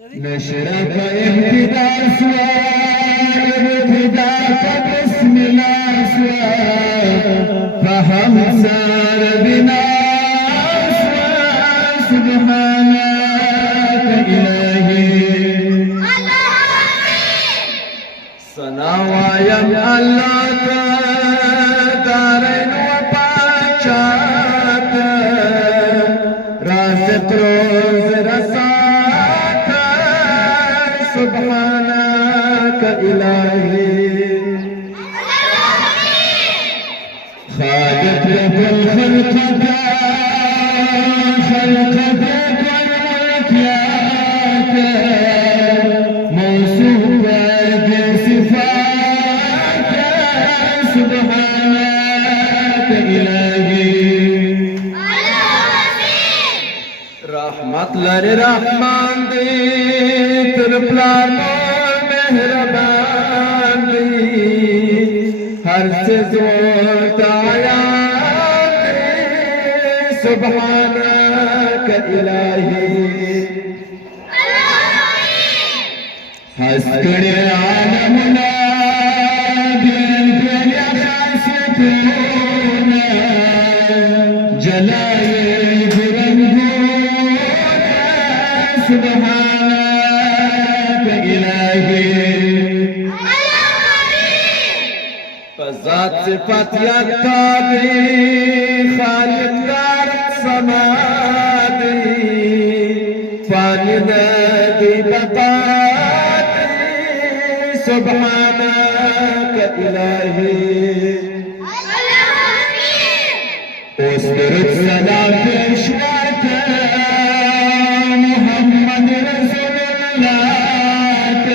نشرب ابتداء سواء ابتداء بسم الله سواء فهم سار بنا سواء سبحانك إلهي ثنا وایم الله دارین و پاچات رازق روز رسات سبحانك إلهي خالق لكل خلقك خلقك والملكيات موصوف بصفات سبحانك إلهي رحمت لر رحمان دی تر پلانو مهربان دی ہر سے زور آیات سبحانك إلهي حسکر عالمنا بین بین خاصتونا جلائی برنگونا سبحانك إلهي فذات صفات یادی خالق دار سمادی فانی ندی بقادی سبحانك إلهي استرد سلام پیشواتا محمد رسول الله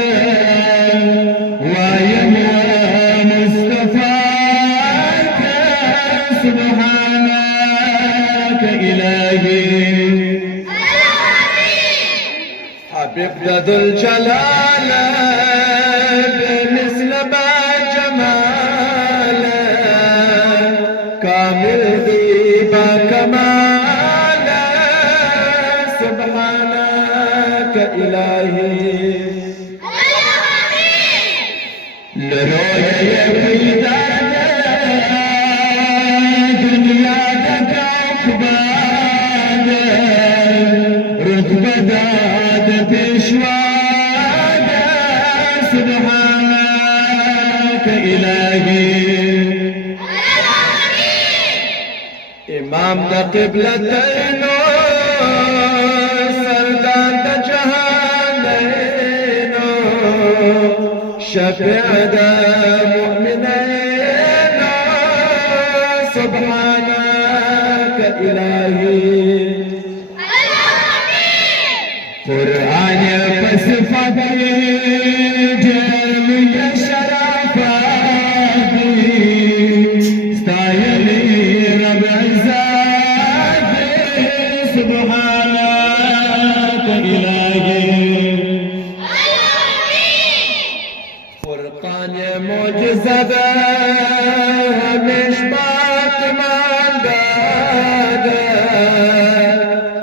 وایم مصطفى سبحانك إلهي حبيب ذو الجلال بمثل ما جمال كامل ديبا كمال سبحانك إلهي لروي بيدا دنيا كوكبان رتبة پیشواد سبحانك إلهي امام دا قبلتين سردار دا جهانين شفيع دا مؤمنين سبحانك إلهي قرآن فصفاتي جرم شرافاتي استايلي رب عزاتي سبحانك إلهي فرقان معجزة مشبات من دادا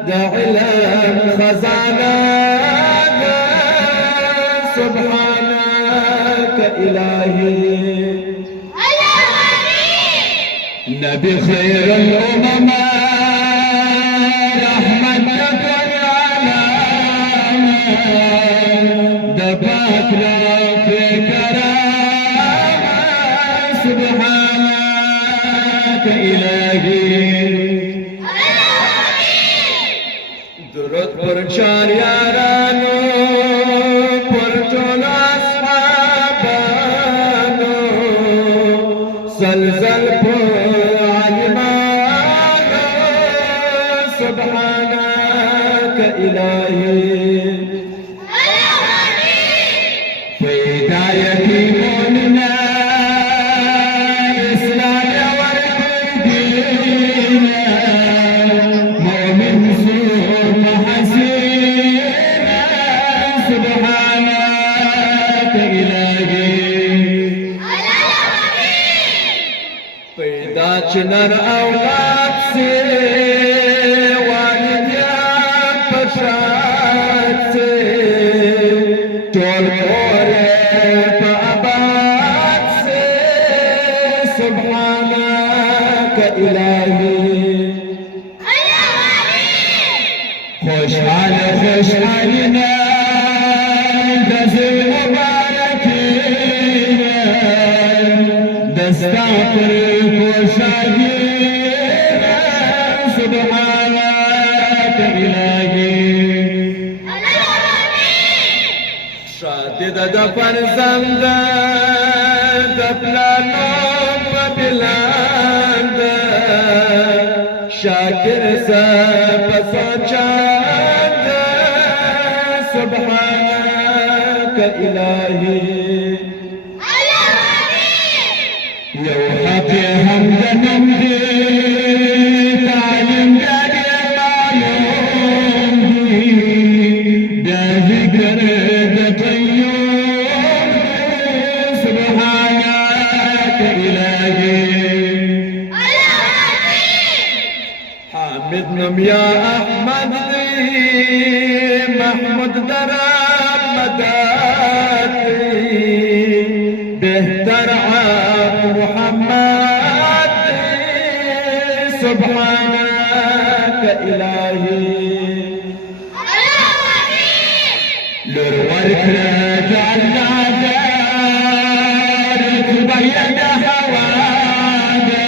دا علم خزانة سبحانك إلهي نبي خير الأمم رحمتك والعالم دباك لك كرامة سبحانك إلهي درود پر چار یارانو پر ټول اصحابانو زلزل پر عالمانو سبحانك إلهي فهدايتي مؤمنا إسلام ورقدينا مؤمن سوء محسينا سبحانك إلهي پیدا چنر اولاد سے والد یا پشاد سے خوشحال خوشحالنا دزل مباركينا دستاقر خوشحالنا سبحانك إلهي شادد دفن زند دفلانو ببلاند شاكر سبساچاند سبحانك إلهي يوحك حمد نمدي تعلم دادي معلوم دا ذكر دطيوم سبحانك إلهي حامد نم يا أحمد دي محمود درب مداتي بهتر عب محمد سبحانك إلهي لورك رجعنا دارك بيد هوادا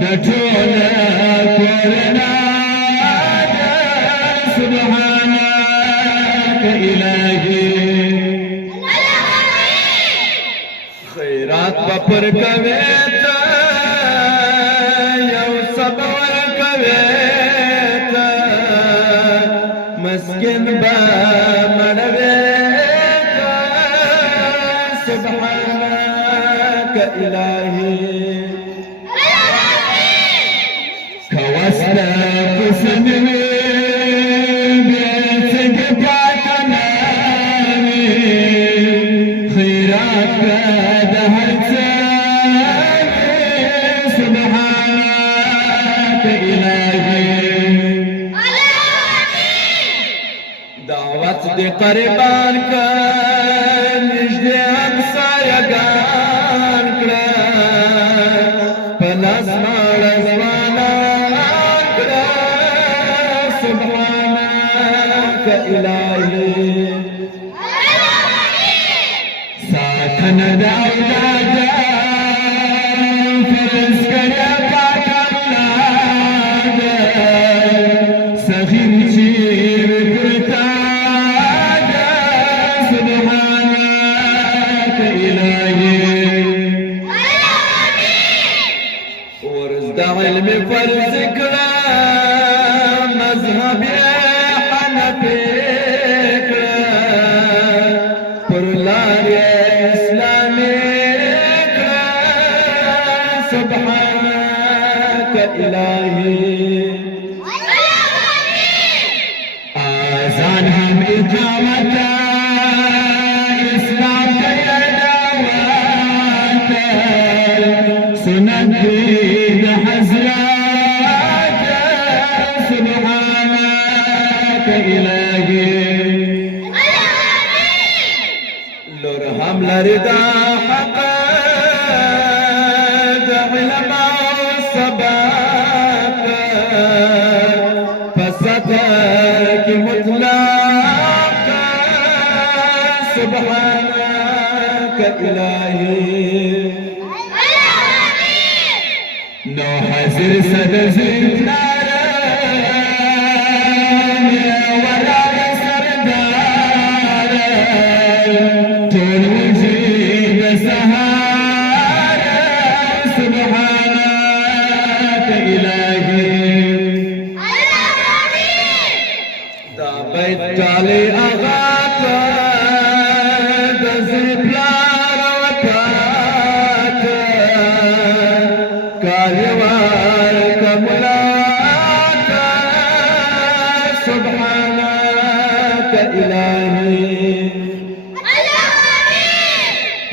دتونا كلنا سبحانك إلهي خيرات بپر کویتا یو صبر کویتا مسکن با مرویتا سبحانك إلهي كواسنا قسمي بيتك باكنامي خيرات سبحانك إلهي دعوت دي قربان كان نجدي أقصى يقان كلا فلاسنا لزوانا كلا سبحانك إلهي ساكن دعونا علمي فرز كلام مذهبي حنفي كلام برلاني إسلامي كلام سبحانك إلهي آذان هم إقامتا إسلام كيداواتا سنن لرهم لردا حقا علماء السباق فستك مطلق سبحانك إلهي نو حزر سدزنا Dali agata daziplara watata karyawar kamulata subhanaka ilahi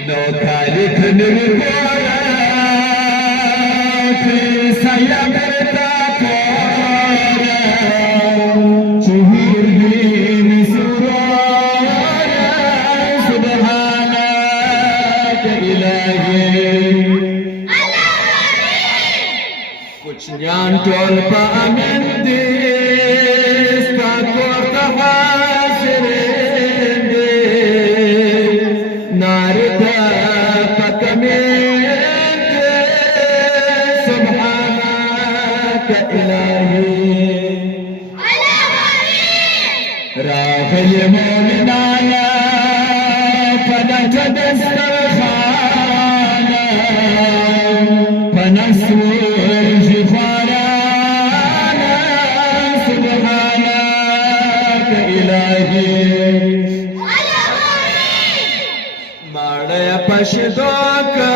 no khalik nirgora fi sayamerta Kuch nyan tol pa amin dis پورته حاضرین دی ناری ته پکمین دی سبحانك الهی راغلی مومنانا پنت دسترخانا پنسور جفارانا سبحانك الهی ماڑے پشدوکا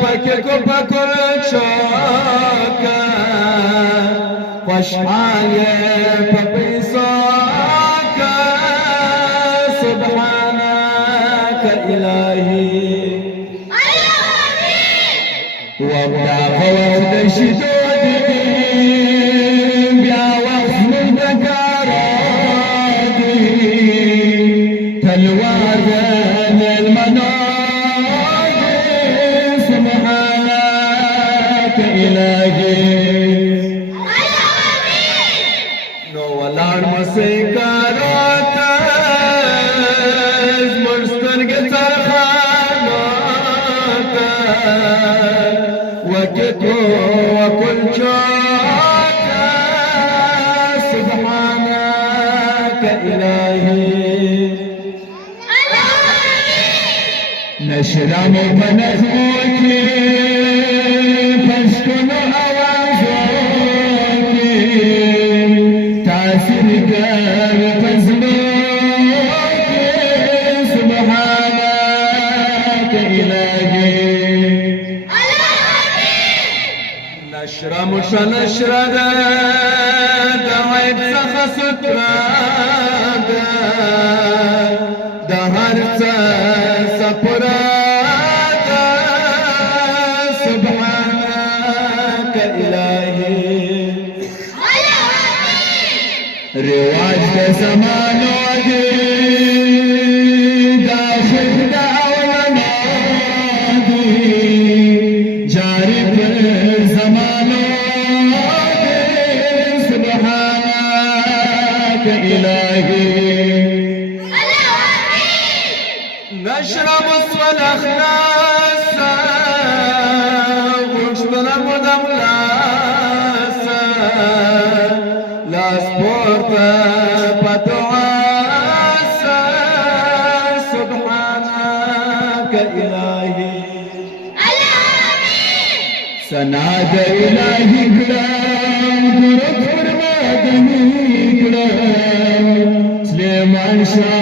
پککو پکر چوکا خوشحال پپیسوکا سبحانك الهی وابدا فوقت شدودی بیا وقت مدکارادی تلوار المنادي سبحانك الهي نو ولار مسيكاراتا مرسترق ترخاناتا وكتو وكل شاتا سبحانك الهي نشرم بنغموكي فاسكن اوازوكي تاثير كان فزلوكي سبحانك الهي نشرم شنشردا دعيب سخسكرادا دهرت سپرادا سبحانك الهي رواج دا زمانو دی داخل دا اولنا دی جاری پر زمانو دی سبحانك الهي نشرب والأخلاص واشترى مدملاسا لا سبورت بتعاسا سبحانك إلهي سناد إلهي كلام قرب فرمادني كلام سليمان شاه